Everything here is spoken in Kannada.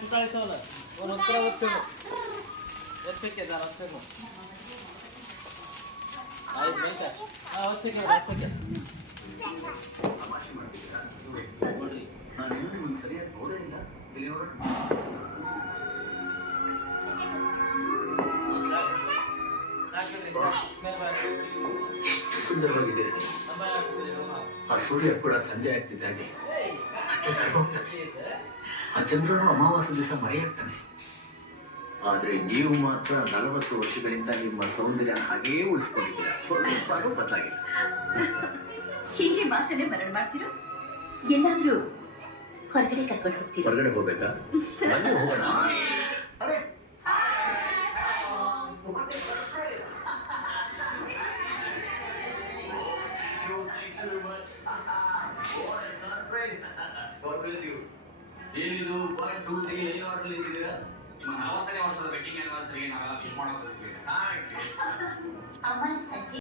ಸುತ್ತಾಳಿಸೋಲ್ಲ ಒಂದು ಹತ್ತಿರ ಒತ್ತೇನು ಒತ್ತಕ್ಕೆ ಜರ ಒತ್ತೇನು ಆಯ್ತು ಬೇಕ ಒತ್ತಕ್ಕೆ ತಮಾಷೆ ಮಾಡ್ತಿದ್ದೀರಾ ನೋಡ್ರಿ ನಾನು ನಿಮಗೆ ಸರಿಯಾಗಿ ನೋಡೇ ಇಲ್ಲ ಇಲ್ಲಿ ನೋಡೋಣ ಎಷ್ಟು ಸುಂದರವಾಗಿದೆ ಆ ಸೂರ್ಯ ಕೂಡ ಸಂಜೆ ಆಗ್ತಿದ್ದಾಗೆ ಅಷ್ಟೇ ಕರ್ಗೋಗ್ತಾನೆ ಆ ಚಂದ್ರನು ಅಮಾವಾಸ್ಯ ದಿವಸ ಮರೆಯಾಗ್ತಾನೆ ಆದ್ರೆ ನೀವು ಮಾತ್ರ 40 ವರ್ಷಗಳಿಂದ ನಿಮ್ಮ ಸೌಂದರ್ಯ ಹಾಗೇ ಉಳಿಸ್ಕೊಂಡಿದ್ದೀರಾ ಸ್ವಲ್ಪ ಬದಲಾಗಿಲ್ಲ ಹೀಗೆ ಮಾತನ್ನೇ ಮರಣ ಮಾಡ್ತಿರೋ ಎಲ್ಲಾದ್ರೂ ಹೊರಗಡೆ ಕರ್ಕೊಂಡು ಹೋಗ್ತೀರಾ ಹೊರಗಡೆ ಹೋಗ್ಬೇಕಾ ಮನೆ ಹೋಗೋಣ ಅರೆ ಏನಿದು 1 2 3 ಏನು ಆರ್ಡರ್ ಇದ್ದೀರಾ ನಿಮ್ಮ 40ನೇ ವರ್ಷದ ವೆಡ್ಡಿಂಗ್ ಆನಿವರ್ಸರಿಗೆ ನಾವೆಲ್ಲ ವಿಶ್ ಮಾಡೋದು ಅಮ್ಮ ಸಂಜೆ